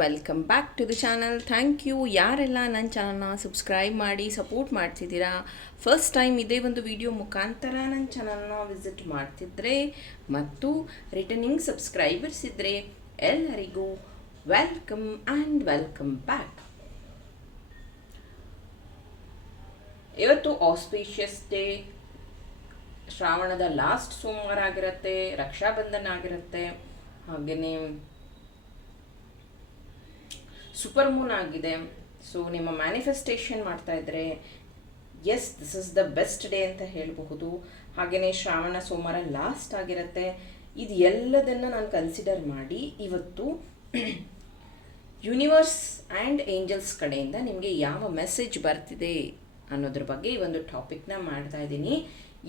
Welcome back to the channel thank you ಯಾರೆಲ್ಲ ನನ್ನ ಚಾನಲ್ನ ಸಬ್ಸ್ಕ್ರೈಬ್ ಮಾಡಿ ಸಪೋರ್ಟ್ ಮಾಡ್ತಿದ್ದೀರಾ? ಫಸ್ಟ್ ಟೈಮ್ ಇದೇ ಒಂದು ವಿಡಿಯೋ ಮುಖಾಂತರ ನನ್ನ ಚಾನಲ್ನ ವಿಸಿಟ್ ಮಾಡ್ತಿದ್ರೆ ಮತ್ತು ರಿಟರ್ನಿಂಗ್ ಸಬ್ಸ್ಕ್ರೈಬರ್ಸ್ ಇದ್ದರೆ ಎಲ್ಲರಿಗೂ ವೆಲ್ಕಮ್ ಆ್ಯಂಡ್ ವೆಲ್ಕಮ್ ಬ್ಯಾಕ್ ಇವತ್ತು ಆಸ್ಪೀಷಿಯಸ್ ಡೇ ಶ್ರಾವಣದ ಲಾಸ್ಟ್ ಸೋಮವಾರ ಆಗಿರುತ್ತೆ, ರಕ್ಷಾಬಂಧನ ಆಗಿರುತ್ತೆ. ಹಾಗೆಯೇ ಸೂಪರ್ ಮೂನ್ ಆಗಿದೆ. ಸೊ ನಿಮ್ಮ ಮ್ಯಾನಿಫೆಸ್ಟೇಷನ್ ಮಾಡ್ತಾ ಇದ್ರೆ yes this is the best day ಅಂತ ಹೇಳಬಹುದು. ಹಾಗೆಯೇ ಶ್ರಾವಣ ಸೋಮವಾರ ಲಾಸ್ಟ್ ಆಗಿರುತ್ತೆ. ಇದು ಎಲ್ಲದನ್ನು ನಾನು ಕನ್ಸಿಡರ್ ಮಾಡಿ ಇವತ್ತು ಯೂನಿವರ್ಸ್ ಆ್ಯಂಡ್ ಏಂಜಲ್ಸ್ ಕಡೆಯಿಂದ ನಿಮಗೆ ಯಾವ ಮೆಸೇಜ್ ಬರ್ತಿದೆ ಅನ್ನೋದ್ರ ಬಗ್ಗೆ ಈ ಒಂದು ಟಾಪಿಕ್ನ ಮಾಡ್ತಾ ಇದ್ದೀನಿ.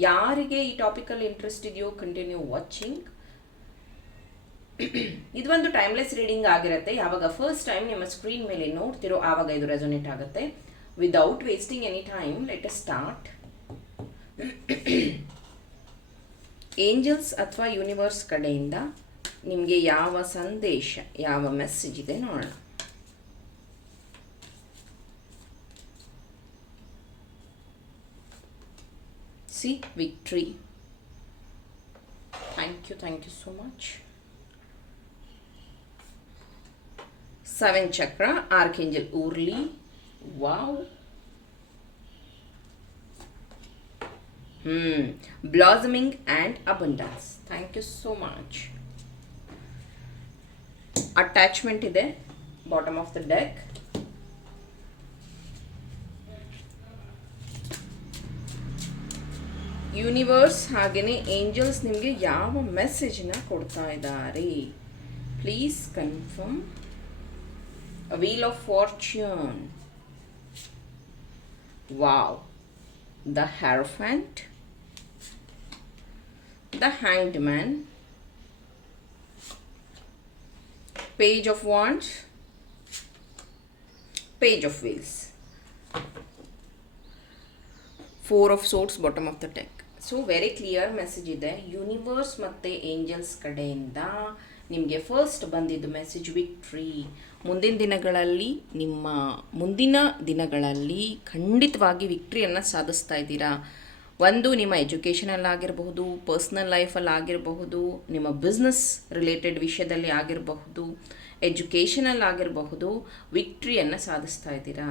ಯಾರಿಗೆ ಈ ಟಾಪಿಕಲ್ಲಿ ಇಂಟ್ರೆಸ್ಟ್ ಇದೆಯೋ ಕಂಟಿನ್ಯೂ ವಾಚಿಂಗ್ ಇದು ಒಂದು ಟೈಮ್ಲೆಸ್ ರೀಡಿಂಗ್ ಆಗಿರುತ್ತೆ. ಯಾವಾಗ ಫಸ್ಟ್ ಟೈಮ್ ನಿಮ್ಮ ಸ್ಕ್ರೀನ್ ಮೇಲೆ ನೋಡ್ತಿರೋ ಆವಾಗ ಇದು ರೆಸೊನೇಟ್ ಆಗುತ್ತೆ. Without wasting any time let us start angels ಅಥವಾ ಯೂನಿವರ್ಸ್ ಕಡೆಯಿಂದ ನಿಮಗೆ ಯಾವ ಸಂದೇಶ, ಯಾವ ಮೆಸೇಜ್ ಇದೆ ನೋಡೋಣ. See victory thank you thank you so much seven chakra archangel Uriel wow hmm blossoming and abundance thank you so much attachment ಇದೆ bottom of the deck universe ಹಾಗೆಯೇ ಏಂಜಲ್ಸ್ ನಿಮಗೆ ಯಾವ ಮೆಸೇಜ್ನ ಕೊಡ್ತಾ ಇದ್ದಾರೆ? Please confirm a wheel of fortune wow the hierophant the hanged man page of wands page of wheels four of swords bottom of the deck so very clear message ಇದೆ universe ಮತ್ತು angels ಕಡೆಯಿಂದ ನಿಮಗೆ first ಬಂದಿದ್ದು message victory ಮುಂದಿನ ದಿನಗಳಲ್ಲಿ, ನಿಮ್ಮ ಮುಂದಿನ ದಿನಗಳಲ್ಲಿ ಖಂಡಿತವಾಗಿ ವಿಕ್ಟ್ರಿಯನ್ನು ಸಾಧಿಸ್ತಾ ಇದ್ದೀರಾ? ಒಂದು, ನಿಮ್ಮ ಎಜುಕೇಷನಲ್ಲಿ ಆಗಿರಬಹುದು ಪರ್ಸ್ನಲ್ ಲೈಫಲ್ಲಿ ಆಗಿರಬಹುದು, ನಿಮ್ಮ ಬಿಸ್ನೆಸ್ ರಿಲೇಟೆಡ್ ವಿಷಯದಲ್ಲಿ ಆಗಿರಬಹುದು ಎಜುಕೇಷನಲ್ಲಿ ಆಗಿರಬಹುದು ವಿಕ್ಟ್ರಿಯನ್ನು ಸಾಧಿಸ್ತಾ ಇದ್ದೀರಾ?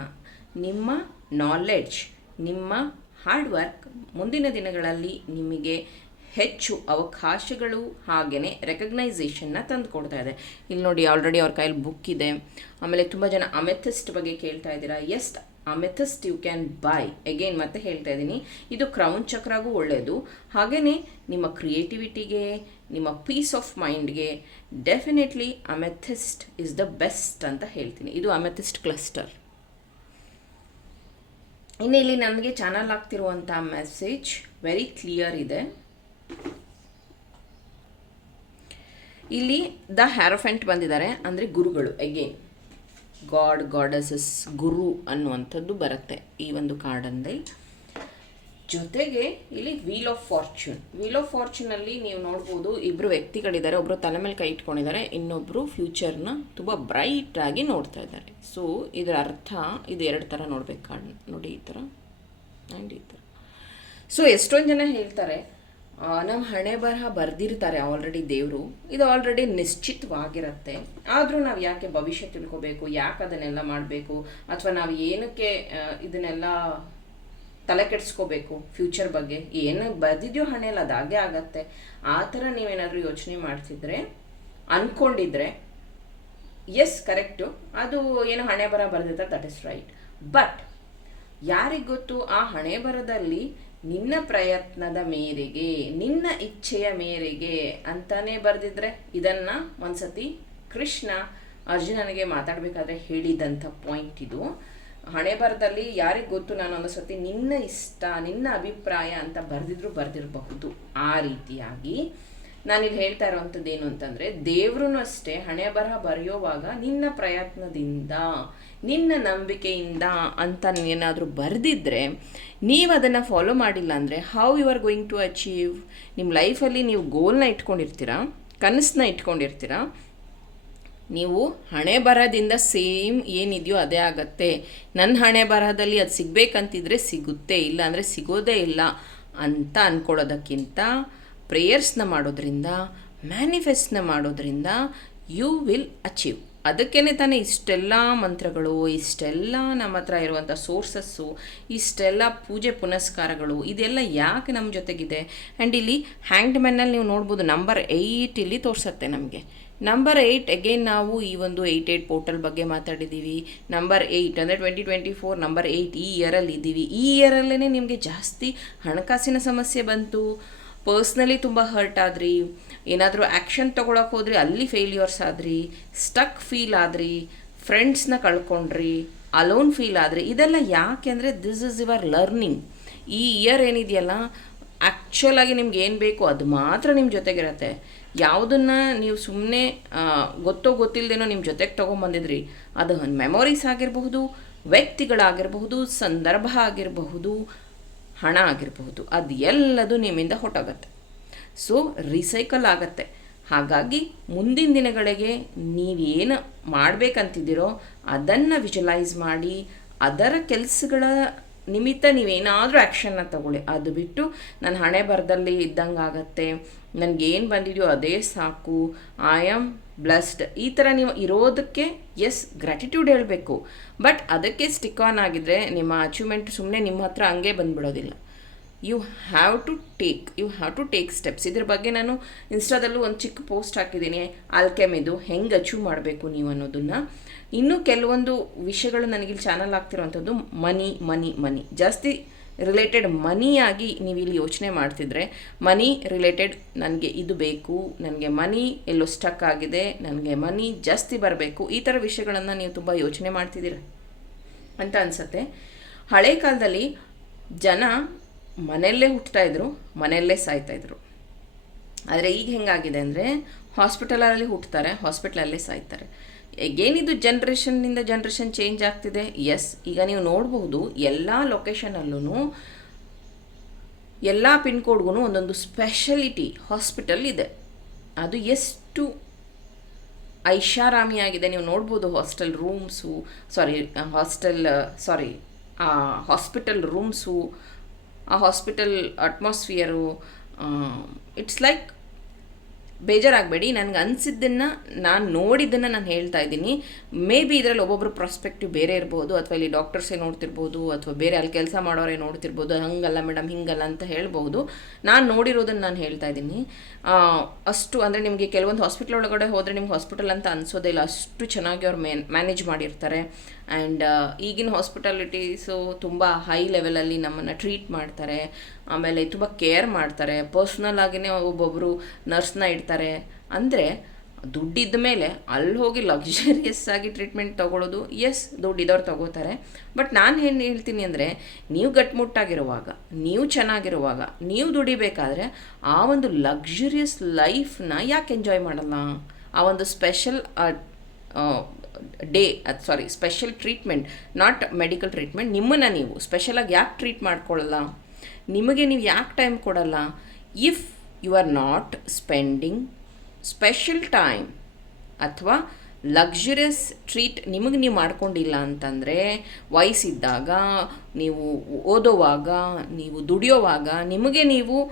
ನಿಮ್ಮ ನಾಲೆಡ್ಜ್ ನಿಮ್ಮ ಹಾರ್ಡ್ ವರ್ಕ್ ಮುಂದಿನ ದಿನಗಳಲ್ಲಿ ನಿಮಗೆ ಹೆಚ್ಚು ಅವಕಾಶಗಳು ಹಾಗೆಯೇ ರೆಕಗ್ನೈಸೇಷನ್ನ ತಂದು ಕೊಡ್ತಾ ಇದೆ ಇಲ್ಲಿ ನೋಡಿ ಆಲ್ರೆಡಿ ಅವ್ರ ಕೈಯಲ್ಲಿ ಬುಕ್ ಇದೆ. ಆಮೇಲೆ ತುಂಬ ಜನ ಅಮೆಥಿಸ್ಟ್ ಬಗ್ಗೆ ಕೇಳ್ತಾ ಇದ್ದೀರಾ? Yes amethyst you can buy again ಮತ್ತೆ ಹೇಳ್ತಾ ಇದ್ದೀನಿ. ಇದು ಕ್ರೌನ್ ಚಕ್ರಾಗೂ ಒಳ್ಳೆಯದು ಹಾಗೆಯೇ ನಿಮ್ಮ ಕ್ರಿಯೇಟಿವಿಟಿಗೆ ನಿಮ್ಮ peace of ಮೈಂಡ್ಗೆ definitely amethyst is the best ಅಂತ ಹೇಳ್ತೀನಿ. ಇದು ಅಮೆಥಿಸ್ಟ್ ಕ್ಲಸ್ಟರ್ ಇನ್ನು ಇಲ್ಲಿ ನನಗೆ ಚಾನಲ್ ಆಗ್ತಿರುವಂಥ ಮೆಸೇಜ್ ವೆರಿ ಕ್ಲಿಯರ್ ಇದೆ. ಇಲ್ಲಿ ದ ಹ್ಯಾರೋಫೆಂಟ್ ಬಂದಿದ್ದಾರೆ, ಅಂದರೆ ಗುರುಗಳು. ಅಗೇನ್ ಗಾಡ್ ಗಾಡಸಸ್ ಗುರು ಅನ್ನುವಂಥದ್ದು ಬರುತ್ತೆ ಈ ಒಂದು ಕಾರ್ಡಲ್ಲಿ ಜೊತೆಗೆ ಇಲ್ಲಿ wheel of fortune wheel of ಫಾರ್ಚ್ಯೂನಲ್ಲಿ ನೀವು ನೋಡ್ಬೋದು ಇಬ್ಬರು ವ್ಯಕ್ತಿಗಳಿದ್ದಾರೆ. ಒಬ್ಬರು ತಲೆ ಮೇಲೆ ಕೈ ಇಟ್ಕೊಂಡಿದ್ದಾರೆ ಇನ್ನೊಬ್ಬರು ಫ್ಯೂಚರ್ನ ತುಂಬ ಬ್ರೈಟಾಗಿ ನೋಡ್ತಾ ಇದ್ದಾರೆ. ಸೊ ಇದರ ಅರ್ಥ ಇದು ಎರಡು ಥರ ನೋಡ್ಬೇಕು ನೋಡಿ ಈ ಥರ ಆ್ಯಂಡ್ ಈ ಥರ ಸೊ ಎಷ್ಟೊಂದು ಜನ ಹೇಳ್ತಾರೆ ನಮ್ಮ ಹಣೆ ಬರಹ ಬರೆದಿರ್ತಾರೆ ಆಲ್ರೆಡಿ ದೇವರು. ಇದು ಆಲ್ರೆಡಿ ನಿಶ್ಚಿತವಾಗಿರುತ್ತೆ. ಆದರೂ ನಾವು ಯಾಕೆ ಭವಿಷ್ಯ ತಿಳ್ಕೊಬೇಕು? ಯಾಕೆ ಅದನ್ನೆಲ್ಲ ಮಾಡಬೇಕು? ಅಥವಾ ನಾವು ಏನಕ್ಕೆ ಇದನ್ನೆಲ್ಲ ತಲೆ ಕೆಡಿಸ್ಕೋಬೇಕು ಫ್ಯೂಚರ್ ಬಗ್ಗೆ? ಏನು ಬರೆದಿದ್ಯೋ ಹಣೆಯಲ್ಲಿ ಅದಾಗೆ ಆಗತ್ತೆ. ಆ ಥರ ನೀವೇನಾದರೂ ಯೋಚನೆ ಮಾಡ್ತಿದ್ರೆ ಅಂದ್ಕೊಂಡಿದ್ರೆ ಎಸ್ ಕರೆಕ್ಟು ಅದು ಏನು ಹಣೆ ಬರ ಬರೆದಿರ್ತಾರೆ ದಟ್ ಇಸ್ ರೈಟ್ ಬಟ್ ಯಾರಿಗೆ ಗೊತ್ತು? ಆ ಹಣೆ ಬರದಲ್ಲಿ ನಿನ್ನ ಪ್ರಯತ್ನದ ಮೇರೆಗೆ, ನಿನ್ನ ಇಚ್ಛೆಯ ಮೇರೆಗೆ ಅಂತಾನೆ ಬರೆದಿದ್ರೆ ಇದನ್ನು ಒಂದ್ಸತಿ ಕೃಷ್ಣ ಅರ್ಜುನನಿಗೆ ಮಾತಾಡಬೇಕಾದ್ರೆ ಹೇಳಿದಂಥ ಪಾಯಿಂಟ್ ಇದು. ಹಣೆ ಬರದಲ್ಲಿ ಯಾರಿಗೆ ಗೊತ್ತು ನಾನು ಒಂದು ಸತಿ ನಿನ್ನ ಇಷ್ಟ, ನಿನ್ನ ಅಭಿಪ್ರಾಯ ಅಂತ ಬರೆದಿದ್ರು ಬರೆದಿರಬಹುದು. ಆ ರೀತಿಯಾಗಿ ನಾನಿಲ್ಲಿ ಹೇಳ್ತಾ ಇರೋವಂಥದ್ದು ಏನು ಅಂತಂದರೆ ದೇವ್ರೂ ಅಷ್ಟೇ ಹಣೆ ಬರಹ ಬರೆಯೋವಾಗ ನಿನ್ನ ಪ್ರಯತ್ನದಿಂದ, ನಿನ್ನ ನಂಬಿಕೆಯಿಂದ ಅಂತ ಏನಾದರೂ ಬರೆದಿದ್ದರೆ ನೀವು ಅದನ್ನು ಫಾಲೋ ಮಾಡಿಲ್ಲ ಅಂದರೆ how you are going to achieve ನಿಮ್ಮ ಲೈಫಲ್ಲಿ ನೀವು ಗೋಲ್ನ ಇಟ್ಕೊಂಡಿರ್ತೀರಾ ಕನಸನ್ನ ಇಟ್ಕೊಂಡಿರ್ತೀರಾ, ನೀವು ಹಣೆ ಬರಹದಿಂದ ಸೇಮ್ ಏನಿದೆಯೋ ಅದೇ ಆಗತ್ತೆ. ನನ್ನ ಹಣೆ ಬರಹದಲ್ಲಿ ಅದು ಸಿಗಬೇಕಂತಿದ್ರೆ ಸಿಗುತ್ತೆ ಇಲ್ಲ ಅಂದರೆ ಸಿಗೋದೇ ಇಲ್ಲ ಅಂತ ಅಂದ್ಕೊಳ್ಳೋದಕ್ಕಿಂತ ಪ್ರೇಯರ್ಸ್ನ ಮಾಡೋದ್ರಿಂದ ಮ್ಯಾನಿಫೆಸ್ಟ್ನ ಮಾಡೋದ್ರಿಂದ ಯು ವಿಲ್ ಅಚೀವ್ ಅದಕ್ಕೇ ತಾನೇ ಇಷ್ಟೆಲ್ಲ ಮಂತ್ರಗಳು, ಇಷ್ಟೆಲ್ಲ ನಮ್ಮ ಹತ್ರ ಇರುವಂಥ ಸೋರ್ಸಸ್ಸು ಇಷ್ಟೆಲ್ಲ ಪೂಜೆ ಪುನಸ್ಕಾರಗಳು, ಇದೆಲ್ಲ ಯಾಕೆ ನಮ್ಮ ಜೊತೆಗಿದೆ? ಆ್ಯಂಡ್ ಇಲ್ಲಿ ಹ್ಯಾಂಡ್ ಮ್ಯಾನಲ್ಲಿ ನೀವು ನೋಡ್ಬೋದು ನಂಬರ್ ಏಯ್ಟ್ ಇಲ್ಲಿ ತೋರಿಸತ್ತೆ ನಮಗೆ. ನಂಬರ್ ಏಯ್ಟ್ ಅಗೇನ್ ನಾವು ಈ ಒಂದು ಏಯ್ಟ್ ಏಯ್ಟ್ ಪೋರ್ಟಲ್ ಬಗ್ಗೆ ಮಾತಾಡಿದ್ದೀವಿ. ನಂಬರ್ ಏಯ್ಟ್ ಅಂದರೆ twenty twenty four number eight ಈ ಇಯರಲ್ಲಿ ಇದ್ದೀವಿ. ಈ ಇಯರಲ್ಲೇ ನಿಮಗೆ ಜಾಸ್ತಿ ಹಣಕಾಸಿನ ಸಮಸ್ಯೆ ಬಂತು. ಪರ್ಸ್ನಲಿ ತುಂಬ ಹರ್ಟ್ ಆದ್ರಿ, ಏನಾದರೂ ಆ್ಯಕ್ಷನ್ ತೊಗೊಳಕ್ಕೆ ಹೋದ್ರಿ, ಅಲ್ಲಿ ಫೇಲ್ಯೂರ್ಸ್ ಆದ್ರಿ ಸ್ಟಕ್ ಫೀಲ್ ಆದ್ರಿ ಫ್ರೆಂಡ್ಸ್ನ ಕಳ್ಕೊಂಡ್ರಿ ಅಲೋನ್ ಫೀಲ್ ಆದ್ರಿ, ಇದೆಲ್ಲ ಯಾಕೆ ಅಂದರೆ ದಿಸ್ ಇಸ್ ಯುವರ್ ಲರ್ನಿಂಗ್ ಈ ಇಯರ್ ಏನಿದೆಯಲ್ಲ ಆ್ಯಕ್ಚುಲಾಗಿ ನಿಮ್ಗೆ ಏನು ಬೇಕು ಅದು ಮಾತ್ರ ನಿಮ್ಮ ಜೊತೆಗಿರತ್ತೆ. ಯಾವುದನ್ನು ನೀವು ಸುಮ್ಮನೆ ಗೊತ್ತೋ ಗೊತ್ತಿಲ್ಲದೇನೋ ನಿಮ್ಮ ಜೊತೆಗೆ ತೊಗೊಂಬಂದಿದ್ರಿ, ಅದು ಮೆಮೊರೀಸ್ ಆಗಿರಬಹುದು, ವ್ಯಕ್ತಿಗಳಾಗಿರಬಹುದು, ಸಂದರ್ಭ ಆಗಿರಬಹುದು ಹಣ ಆಗಿರಬಹುದು, ಅದು ಎಲ್ಲದು ನಿಮ್ಮಿಂದ ಹೊಟ್ಟೋಗತ್ತೆ ಸೊ ರಿಸೈಕಲ್ ಆಗತ್ತೆ. ಹಾಗಾಗಿ ಮುಂದಿನ ದಿನಗಳಿಗೆ ನೀವೇನು ಮಾಡಬೇಕಂತಿದ್ದೀರೋ ಅದನ್ನು ವಿಜುಲೈಸ್ ಮಾಡಿ, ಅದರ ಕೆಲಸಗಳ ನಿಮಿತ್ತ ನೀವೇನಾದರೂ ಆ್ಯಕ್ಷನ್ನ ತಗೊಳ್ಳಿ. ಅದು ಬಿಟ್ಟು ನನ್ನ ಹಣೆ ಬರದಲ್ಲಿ ಇದ್ದಂಗೆ ಆಗತ್ತೆ ನನಗೇನು ಬಂದಿದೆಯೋ ಅದೇ ಸಾಕು. ಐ ಆಮ್ ಬ್ಲಸ್ಡ್ ಈ ಥರ ನೀವು ಇರೋದಕ್ಕೆ ಎಸ್ ಗ್ರ್ಯಾಟಿಟ್ಯೂಡ್ ಹೇಳಬೇಕು. ಬಟ್ ಅದಕ್ಕೆ ಸ್ಟಿಕ್ ಆನ್ ಆಗಿದ್ರೆ ನಿಮ್ಮ ಅಚೀವ್ಮೆಂಟ್ ಸುಮ್ಮನೆ ನಿಮ್ಮ ಹತ್ರ ಹಂಗೆ ಬಂದುಬಿಡೋದಿಲ್ಲ. You have to take you have to take steps ಇದ್ರ ಬಗ್ಗೆ ನಾನು ಇನ್ಸ್ಟಾದಲ್ಲೂ ಒಂದು ಚಿಕ್ಕ ಪೋಸ್ಟ್ ಹಾಕಿದ್ದೀನಿ. ಆಲ್ಕೆಮಿದು ಹೆಂಗೆ ಅಚೀವ್ ಮಾಡಬೇಕು ನೀವು ಅನ್ನೋದನ್ನು. ಇನ್ನೂ ಕೆಲವೊಂದು ವಿಷಯಗಳು ನನಗಿಲ್ಲಿ ಚಾನಲ್ ಆಗ್ತಿರೋವಂಥದ್ದು ಮನಿ ಮನಿ ಮನಿ ಜಾಸ್ತಿ ರಿಲೇಟೆಡ್ ಮನಿಯಾಗಿ ನೀವು ಇಲ್ಲಿ ಯೋಚನೆ ಮಾಡ್ತಿದ್ರೆ, ಮನಿ ರಿಲೇಟೆಡ್ ನನಗೆ ಇದು ಬೇಕು, ನನಗೆ ಮನಿ ಎಲ್ಲೋ ಸ್ಟಕ್ ಆಗಿದೆ, ನನಗೆ ಮನಿ ಜಾಸ್ತಿ ಬರಬೇಕು, ಈ ಥರ ವಿಷಯಗಳನ್ನು ನೀವು ತುಂಬ ಯೋಚನೆ ಮಾಡ್ತಿದ್ದೀರ? ಅಂತ ಅನಿಸತ್ತೆ. ಹಳೆ ಕಾಲದಲ್ಲಿ ಜನ ಮನೆಯಲ್ಲೇ ಹುಟ್ಟುತ್ತಾಯಿದ್ರು ಮನೆಯಲ್ಲೇ ಸಾಯ್ತಾಯಿದ್ರು ಆದರೆ ಈಗ ಹೆಂಗಾಗಿದೆ ಅಂದರೆ ಹಾಸ್ಪಿಟಲಲ್ಲಿ ಹುಟ್ಟುತ್ತಾರೆ ಹಾಸ್ಪಿಟ್ಲಲ್ಲೇ ಸಾಯ್ತಾರೆ. ಏನಿದು ಜನ್ರೇಷನ್ನಿಂದ ಜನ್ರೇಷನ್ ಚೇಂಜ್ ಆಗ್ತಿದೆ? ಎಸ್ ಈಗ ನೀವು ನೋಡಬಹುದು ಎಲ್ಲ ಲೊಕೇಶನಲ್ಲೂ ಎಲ್ಲ ಪಿನ್ ಕೋಡ್ಗೂ ಒಂದೊಂದು ಸ್ಪೆಷಲಿಟಿ ಹಾಸ್ಪಿಟಲ್ ಇದೆ. ಅದು ಎಷ್ಟು ಐಷಾರಾಮಿಯಾಗಿದೆ ನೀವು ನೋಡ್ಬೋದು hostel rooms sorry hostel sorry hospital rooms ಆ ಹಾಸ್ಪಿಟಲ್ ಅಟ್ಮಾಸ್ಫಿಯರು ಇಟ್ಸ್ ಲೈಕ್ ಬೇಜಾರಾಗಬೇಡಿ. ನನಗೆ ಅನಿಸಿದ್ದನ್ನು ನಾನು ನೋಡಿದ್ದನ್ನು ನಾನು ಹೇಳ್ತಾ ಇದ್ದೀನಿ. ಮೇ ಬಿ ಇದರಲ್ಲಿ ಒಬ್ಬೊಬ್ಬರು ಪ್ರಾಸ್ಪೆಕ್ಟಿವ್ ಬೇರೆ ಇರ್ಬೋದು, ಅಥವಾ ಇಲ್ಲಿ ಡಾಕ್ಟರ್ಸೇ ನೋಡ್ತಿರ್ಬೋದು, ಅಥವಾ ಬೇರೆ ಅಲ್ಲಿ ಕೆಲಸ ಮಾಡೋರೇ ನೋಡ್ತಿರ್ಬೋದು, ಹಂಗಲ್ಲ ಮೇಡಮ್ ಹಿಂಗಲ್ಲ ಅಂತ ಹೇಳ್ಬೋದು. ನಾನು ನೋಡಿರೋದನ್ನು ನಾನು ಹೇಳ್ತಾ ಇದ್ದೀನಿ. ಅಷ್ಟು ಅಂದರೆ ನಿಮಗೆ ಕೆಲವೊಂದು ಹಾಸ್ಪಿಟ್ಲ್ ಒಳಗಡೆ ಹೋದರೆ ನಿಮ್ಗೆ ಹಾಸ್ಪಿಟಲ್ ಅಂತ ಅನಿಸೋದೇ ಇಲ್ಲ. ಅಷ್ಟು ಚೆನ್ನಾಗಿ ಅವ್ರು ಮ್ಯಾನ್ ಮ್ಯಾನೇಜ್ ಮಾಡಿರ್ತಾರೆ. ಆ್ಯಂಡ್ ಈಗಿನ ಹಾಸ್ಪಿಟಾಲಿಟೀಸು ತುಂಬ ಹೈ ಲೆವೆಲಲ್ಲಿ ನಮ್ಮನ್ನು ಟ್ರೀಟ್ ಮಾಡ್ತಾರೆ. ಆಮೇಲೆ ತುಂಬ ಕೇರ್ ಮಾಡ್ತಾರೆ. ಪರ್ಸ್ನಲ್ ಆಗಿನೇ ಒಬ್ಬೊಬ್ಬರು ನರ್ಸ್ನ ಇಡ್ತಾರೆ. ಅಂದರೆ, ದುಡ್ಡಿದ್ದ ಮೇಲೆ ಅಲ್ಲಿ ಹೋಗಿ ಲಕ್ಸುರಿಯಸ್ ಆಗಿ ಟ್ರೀಟ್ಮೆಂಟ್ ತೊಗೊಳೋದು ಎಸ್ ದುಡ್ಡಿದವ್ರು ತೊಗೋತಾರೆ. ಬಟ್ ನಾನು ಏನು ಹೇಳ್ತೀನಿ ಅಂದರೆ, ನೀವು ಗಟ್ಮುಟ್ಟಾಗಿರುವಾಗ, ನೀವು ಚೆನ್ನಾಗಿರುವಾಗ, ನೀವು ದುಡಿಬೇಕಾದ್ರೆ ಆ ಒಂದು ಲಕ್ಸುರಿಯಸ್ ಲೈಫ್ನ ಯಾಕೆ ಎಂಜಾಯ್ ಮಾಡಲ್ಲ? ಆ ಒಂದು ಸ್ಪೆಷಲ್ ಡೇ ಅದು sorry special treatment not medical treatment ನಿಮ್ಮನ್ನು ನೀವು ಸ್ಪೆಷಲಾಗಿ ಯಾಕೆ ಟ್ರೀಟ್ ಮಾಡ್ಕೊಳ್ಳಲ್ಲ ನಿಮಗೆ ನೀವು ಯಾಕೆ ಟೈಮ್ ಕೊಡಲ್ಲ? If you are not spending special time ಅಥವಾ ಲಕ್ಸುರಿಯಸ್ ಟ್ರೀಟ್ ನಿಮಗೆ ನೀವು ಮಾಡ್ಕೊಂಡಿಲ್ಲ ಅಂತಂದರೆ, ವಯಸ್ಸಿದ್ದಾಗ, ನೀವು ಓದೋವಾಗ, ನೀವು ದುಡಿಯೋವಾಗ, ನಿಮಗೆ ನೀವು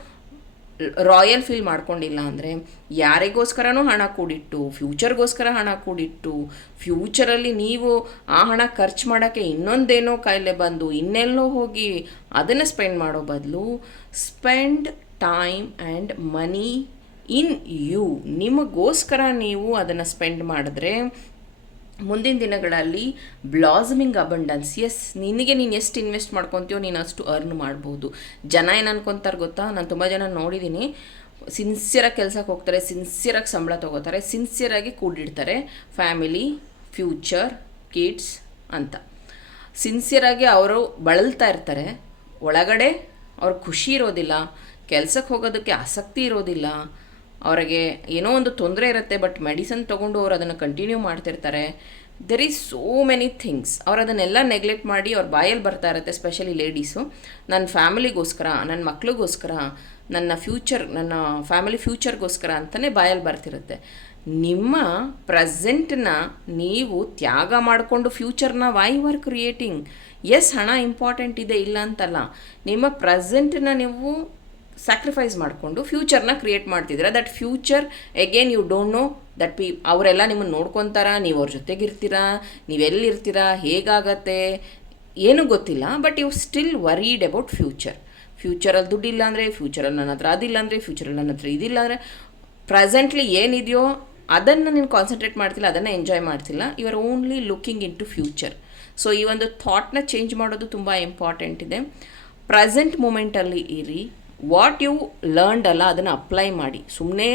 ರಾಯಲ್ ಫೀಲ್ ಮಾಡ್ಕೊಂಡಿಲ್ಲ ಅಂದರೆ ಯಾರಿಗೋಸ್ಕರನೂ ಹಣ ಕೂಡಿಟ್ಟು, ಫ್ಯೂಚರ್ಗೋಸ್ಕರ ಹಣ ಕೂಡಿಟ್ಟು, ಫ್ಯೂಚರಲ್ಲಿ ನೀವು ಆ ಹಣ ಖರ್ಚು ಮಾಡೋಕ್ಕೆ ಇನ್ನೊಂದೇನೋ ಕಾಯಿಲೆ ಬಂದು ಇನ್ನೆಲ್ಲೋ ಹೋಗಿ ಅದನ್ನು ಸ್ಪೆಂಡ್ ಮಾಡೋ ಬದಲು spend time and money in you. ನಿಮಗೋಸ್ಕರ ನೀವು ಅದನ್ನು ಸ್ಪೆಂಡ್ ಮಾಡಿದ್ರೆ ಮುಂದಿನ ದಿನಗಳಲ್ಲಿ ಬ್ಲಾಸಮಿಂಗ್ ಅಬಂಡನ್ಸ್. ಎಸ್ ನಿನಗೆ ನೀನು ಎಷ್ಟು ಇನ್ವೆಸ್ಟ್ ಮಾಡ್ಕೊತೀಯೋ ನೀನು ಅಷ್ಟು ಅರ್ನ್ ಮಾಡ್ಬೋದು. ಜನ ಏನು ಅನ್ಕೊತಾರೆ ಗೊತ್ತಾ? ನಾನು ತುಂಬ ಜನ ನೋಡಿದ್ದೀನಿ ಸಿನ್ಸಿಯರಾಗಿ ಕೆಲಸಕ್ಕೆ ಹೋಗ್ತಾರೆ ಸಿನ್ಸಿಯರಾಗಿ ಸಂಬಳ ತೊಗೋತಾರೆ ಸಿನ್ಸಿಯರಾಗಿ ಕೂಡಿಡ್ತಾರೆ. ಫ್ಯಾಮಿಲಿ ಫ್ಯೂಚರ್ ಕಿಡ್ಸ್ ಅಂತ. ಸಿನ್ಸಿಯರಾಗಿ ಅವರು ಬಳಲ್ತಾ ಇರ್ತಾರೆ. ಒಳಗಡೆ ಅವ್ರ ಖುಷಿ ಇರೋದಿಲ್ಲ. ಕೆಲಸಕ್ಕೆ ಹೋಗೋದಕ್ಕೆ ಆಸಕ್ತಿ ಇರೋದಿಲ್ಲ. ಅವರಿಗೆ ಏನೋ ಒಂದು ತೊಂದರೆ ಇರುತ್ತೆ ಬಟ್ ಮೆಡಿಸನ್ ತೊಗೊಂಡು ಅವ್ರು ಅದನ್ನು ಕಂಟಿನ್ಯೂ ಮಾಡ್ತಿರ್ತಾರೆ. There is so many things ಅವ್ರು ಅದನ್ನೆಲ್ಲ ನೆಗ್ಲೆಕ್ಟ್ ಮಾಡಿ ಅವ್ರ ಬಾಯಲ್ಲಿ ಬರ್ತಾ ಇರುತ್ತೆ ಸ್ಪೆಷಲಿ ಲೇಡೀಸು ನನ್ನ ಫ್ಯಾಮಿಲಿಗೋಸ್ಕರ ನನ್ನ ಮಕ್ಳಿಗೋಸ್ಕರ, ನನ್ನ ಫ್ಯೂಚರ್ ನನ್ನ ಫ್ಯಾಮಿಲಿ ಫ್ಯೂಚರ್ಗೋಸ್ಕರ ಅಂತಲೇ ಬಾಯಲ್ಲಿ ಬರ್ತಿರುತ್ತೆ. ನಿಮ್ಮ ಪ್ರೆಸೆಂಟ್ನ ನೀವು ತ್ಯಾಗ ಮಾಡಿಕೊಂಡು ಫ್ಯೂಚರ್ನ ವೈ ಆರ್ ಕ್ರಿಯೇಟಿಂಗ್ ಎಸ್ ಹಣ ಇಂಪಾರ್ಟೆಂಟ್ ಇದೆ, ಇಲ್ಲ ಅಂತಲ್ಲ. ನಿಮ್ಮ ಪ್ರೆಸೆಂಟ್ನ ನೀವು ಸ್ಯಾಕ್ರಿಫೈಸ್ ಮಾಡಿಕೊಂಡು ಫ್ಯೂಚರ್ನ ಕ್ರಿಯೇಟ್ ಮಾಡ್ತಿದ್ದೀರಾ? That future again you don't know that P ಅವರೆಲ್ಲ ನಿಮ್ಮನ್ನು ನೋಡ್ಕೊತಾರ? ನೀವು ಅವ್ರ ಜೊತೆಗಿರ್ತೀರಾ? ನೀವೆಲ್ಲಿರ್ತೀರಾ ಹೇಗಾಗತ್ತೆ? ಏನೂ ಗೊತ್ತಿಲ್ಲ but you still worried about future ಫ್ಯೂಚರಲ್ಲಿ ದುಡ್ಡಿಲ್ಲ ಅಂದರೆ ಫ್ಯೂಚರಲ್ಲಿ ನನ್ನ ಹತ್ರ ಅದಿಲ್ಲ ಅಂದರೆ ಫ್ಯೂಚರಲ್ಲಿ ನನ್ನ ಹತ್ರ ಇದಿಲ್ಲ ಅಂದರೆ ಪ್ರೆಸೆಂಟ್ಲಿ ಏನಿದೆಯೋ ಅದನ್ನು ನೀನು ಕಾನ್ಸಂಟ್ರೇಟ್ ಮಾಡ್ತಿಲ್ಲ, ಅದನ್ನು ಎಂಜಾಯ್ ಮಾಡ್ತಿಲ್ಲ. You are only looking into future so ಈ ಒಂದು ಥಾಟ್ನ ಚೇಂಜ್ ಮಾಡೋದು ತುಂಬ ಇಂಪಾರ್ಟೆಂಟ್ ಇದೆ. ಪ್ರೆಸೆಂಟ್ ಮೂಮೆಂಟಲ್ಲಿ ಇರಿ. ವಾಟ್ ಯು ಲರ್ನ್ಡ್ ಅಲ್ಲ, ಅದನ್ನು ಅಪ್ಲೈ ಮಾಡಿ. ಸುಮ್ಮನೆ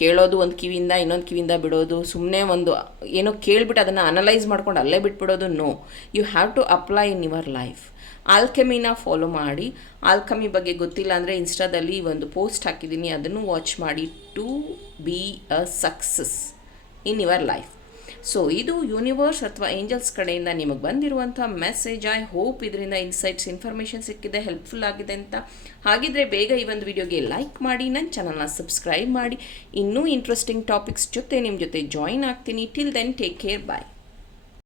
ಕೇಳೋದು ಒಂದು ಕಿವಿಯಿಂದ, ಇನ್ನೊಂದು ಕಿವಿಯಿಂದ ಬಿಡೋದು ಸುಮ್ಮನೆ ಒಂದು, ಏನೋ ಕೇಳಿಬಿಟ್ಟು ಅದನ್ನು ಅನಲೈಸ್ ಮಾಡ್ಕೊಂಡು ಅಲ್ಲೇ ಬಿಟ್ಬಿಡೋದು no you have to apply in your life ಆಲ್ಕೆಮಿನ follow ಮಾಡಿ. ಆಲ್ಕಮಿ ಬಗ್ಗೆ ಗೊತ್ತಿಲ್ಲ ಅಂದರೆ ಇನ್ಸ್ಟಾದಲ್ಲಿ ಒಂದು ಪೋಸ್ಟ್ ಹಾಕಿದ್ದೀನಿ, ಅದನ್ನು ವಾಚ್ ಮಾಡಿ to be a success in your life so ಇದು ಯೂನಿವರ್ಸ್ ಅಥವಾ ಏಂಜಲ್ಸ್ ಕಡೆಯಿಂದ ನಿಮಗೆ ಬಂದಿರುವಂಥ ಮೆಸೇಜ್ ಐ ಹೋಪ್ ಇದರಿಂದ ಇನ್ಸೈಟ್ಸ್ ಇನ್ಫಾರ್ಮೇಷನ್ ಸಿಕ್ಕಿದೆ ಹೆಲ್ಪ್ಫುಲ್ ಆಗಿದೆ ಅಂತ. ಹಾಗಿದ್ರೆ ಬೇಗ ಈ ಒಂದು ವಿಡಿಯೋಗೆ ಲೈಕ್ ಮಾಡಿ ನನ್ನ ಚಾನಲ್ನ ಸಬ್ಸ್ಕ್ರೈಬ್ ಮಾಡಿ. ಇನ್ನೂ ಇಂಟ್ರೆಸ್ಟಿಂಗ್ ಟಾಪಿಕ್ಸ್ ಜೊತೆ ನಿಮ್ಮ ಜೊತೆ ಜಾಯಿನ್ ಆಗ್ತೀನಿ. Till then take care bye